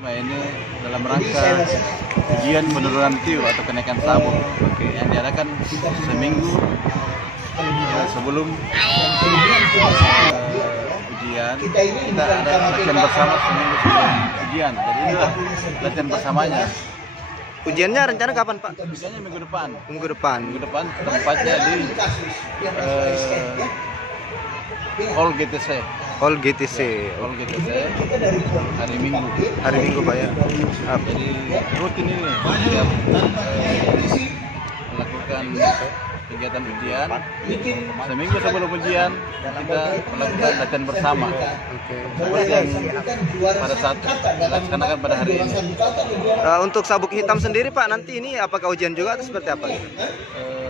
Nah, ini dalam rangka ujian penurunan TIU atau kenaikan sabuk yang diadakan seminggu sebelum ujian. Kita ada latihan bersama seminggu sebelum ujian. Jadi inilah latihan bersamanya. Ujiannya rencana kapan, Pak? Ujiannya minggu depan. Minggu depan. Minggu depan tempatnya di Hall GTC. Hall GTC. Hall GTC hari Minggu. Hari Minggu, Pak ya. Jadi rutin ini setiap melakukan kegiatan ujian. Seminggu sebelum ujian kita melakukan latihan bersama. Seperti yang pada saat dilaksanakan pada hari ini. Untuk sabuk hitam sendiri, Pak, nanti ini apakah ujian juga atau seperti apa?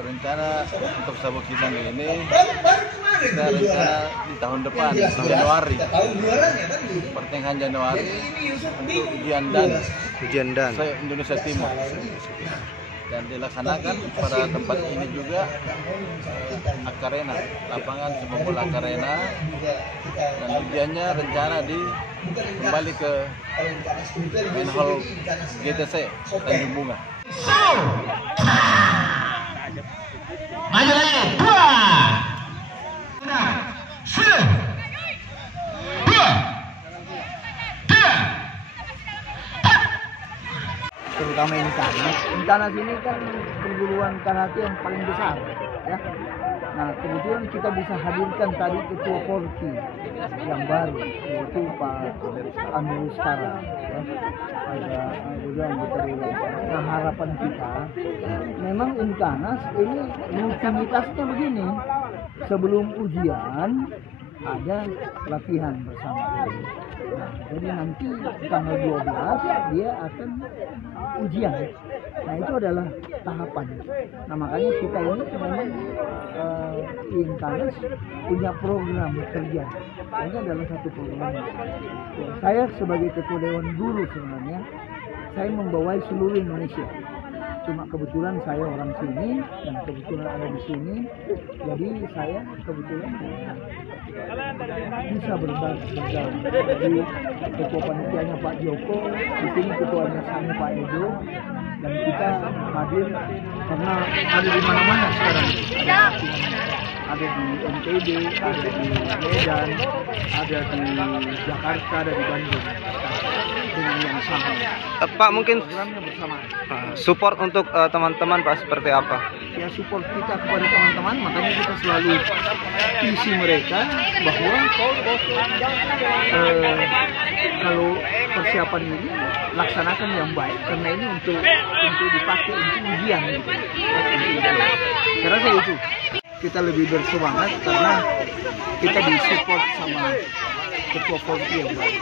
Rencana untuk sabuk hitam ini kita rencana di tahun depan, Januari, pertengahan Januari untuk ujian dan se-Indonesia Timur, dan dilaksanakan pada tempat ini juga Akarena, lapangan sepak bola Akarena, dan ujiannya rencana kembali ke Main Hall GTC Tanjung Bunga. Maju lagi, 2, 3. Terutama Intanas ini kan perguruan karate yang paling besar, ya. Nah, kebetulan kita bisa hadirkan tadi ketua Forki yang baru, yaitu Pak Amir Sekarang, ya. Ada juga anggota dewan. Nah, harapan kita memang Intanas ini rutinitasnya begini, sebelum ujian ada latihan bersama. Nah, jadi nanti tanggal 12 dia akan ujian. Nah, itu adalah tahapan. Nah, makanya kita ini memang Intanas punya program kerja. Ini adalah satu program. Saya sebagai ketua dewan guru sebenarnya, saya membawai seluruh Indonesia. Cuma kebetulan saya orang sini dan kebetulan ada di sini, jadi saya kebetulan bisa berjalan. Jadi ketua panitianya Pak Joko, di sini ketuanya saya Pak Edo, dan kita hadir karena ada di mana-mana sekarang. Ada di NTB, ada di Medan, ada di Jakarta, ada di Bandung. Dengan yang sama. Pak, mungkin programnya bersama. Support untuk teman-teman, Pak, seperti apa? Ya, support kita kepada teman-teman, makanya kita selalu isi mereka bahwa kalau persiapan ini laksanakan yang baik, karena ini untuk dipakai untuk ujian gitu. Saya rasa itu kita lebih bersemangat karena kita disupport sama ketua Polri yang baik.